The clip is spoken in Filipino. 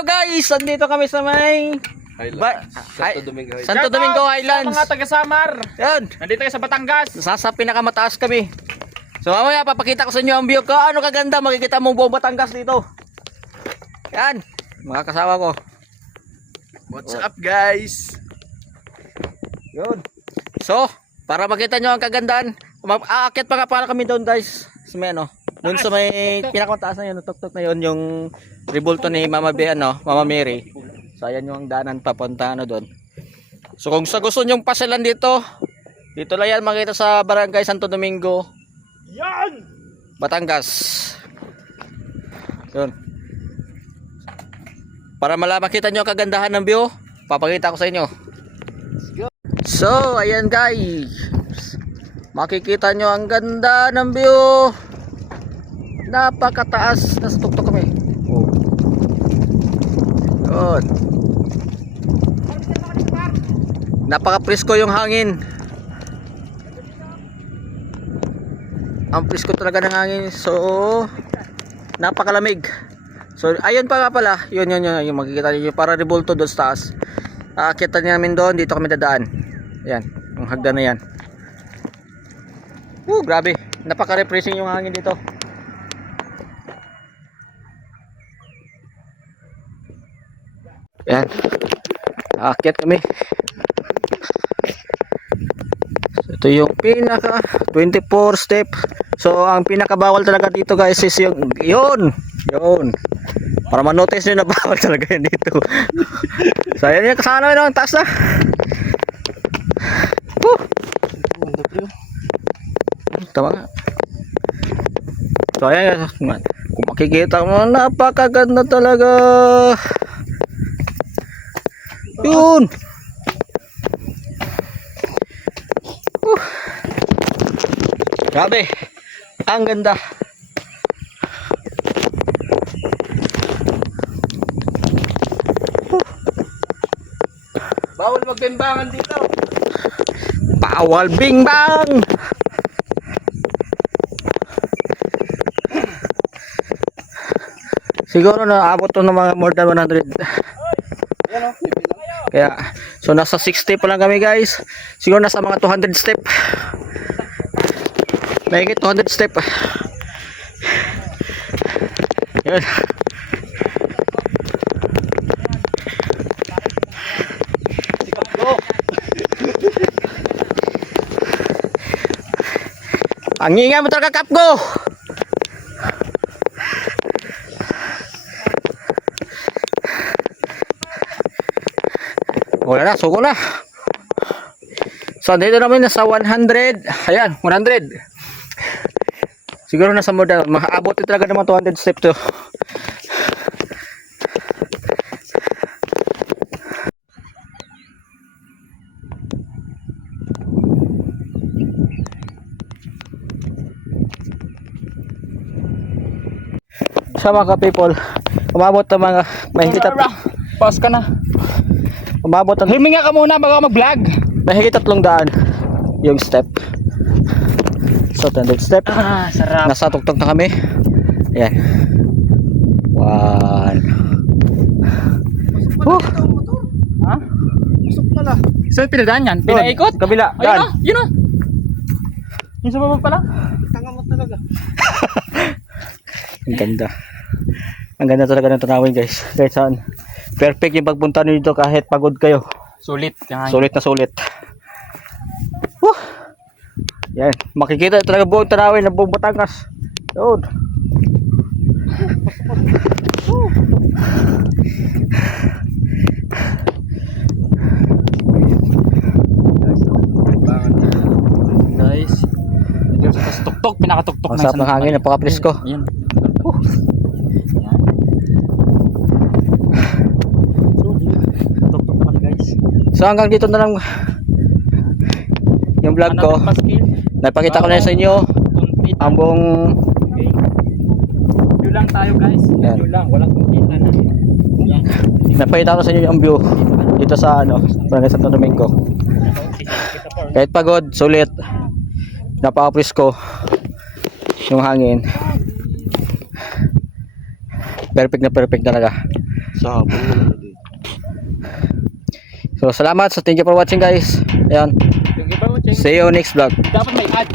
Hello guys, andito kami sa may Santo Domingo Highlands. Mga taga-Samar. Yan. Nandito kayo sa Batangas. Sa pinakamataas kami. So mamaya papakita ko sa inyo ang view ko. Ano kaganda, makikita mo buong Batangas dito. Yan, mga kasama ko. What's up guys? Yun. So, para makita nyo ang kagandahan, aakyat pa nga para kami doon guys. Sa may ano, doon sa may pinakamataas na yun, tuktok na yun, yung rebulto ni Mama B, Mama Mary. So ayan yung daanan papunta doon. So kung sa gusto nyong pasyalan dito, dito lang yan makita sa Barangay Santo Domingo. Yan! Batangas. Yun. Para makita nyo ang kagandahan ng view, papakita ko sa inyo. So ayan guys, makikita nyo ang ganda ng view. Napakataas. Nasa tuktok kami. Good. Napaka-presko yung hangin. Ang presko talaga ng hangin. So napakalamig. So ayun pa nga pala, yun yung makikita niyo para rebulto doon sa taas. Aakyatan namin doon, dito kami dadaan. Ayan, yung hagdan na yan. Grabe. Napaka-refreshing yung hangin dito. Ayan. Aakyat kami. So, ito yung pinaka 24 step. So ang pinakabawal talaga dito guys is yung yun. Para ma-notice nyo na bawal talaga yan dito. So ayan yung kasama namin, ang taas na. Tama nga. So ayan, kung makikita mo, napakaganda talaga. Yun. Grabe. Ang ganda. Bawal magbimbangan dito. Bawal bingbang. Siguro na abot to ng mga more than 100. Kaya so nasa 60 pa lang kami guys. Siguro nasa mga 200 step. Mahigit 200 step. Yun. Ang ingay mo talaga, Kapgo. Wala na, suko na. So dito namin nasa 100. Ayan, 100. Siguro nasa modal, maabot talaga ng mga 200 step to. Sa mga people, umabot ng mga mahigit at Pause ka na. umabot ng Huminga ka muna bago mag-vlog. mahigit 300 yung step. So 200 step. Sarap. Nasa tuktok na kami. Ayan. 1. Ha? Pasok pala. Saan pinadaan yan? Pinaikot? Kabila. Ayun Daan. o, yun o. Yung sa baba pala. Tanga mo talaga. Ang ganda. Ang ganda talaga ng tanawin guys. Kahit saan. Perfect yung pagpunta nyo dito kahit pagod kayo. Sulit. Sulit na sulit. Yan. Makikita talaga buong tanawin ng buong Batangas. Yun. Guys. Dito sa tuktok. Pinakatuktok Ang sarap ng hangin. Napaka-presko. Ayan. Tuktok na kami guys. So hanggang dito na lang yung vlog ko. Napakita ko na sa inyo ang buong View lang tayo guys. Yan. View lang. Walang kumita na. Yan. napakita ko sa inyo yung view dito sa Barangay Santo Domingo. Kahit pagod, sulit. Napaka-presko yung hangin. Perfect na perfect talaga. Sa hapon naman dito. So salamat. So thank you for watching guys. Ayan. Thank you for watching. See you next vlog. Dapat may ad.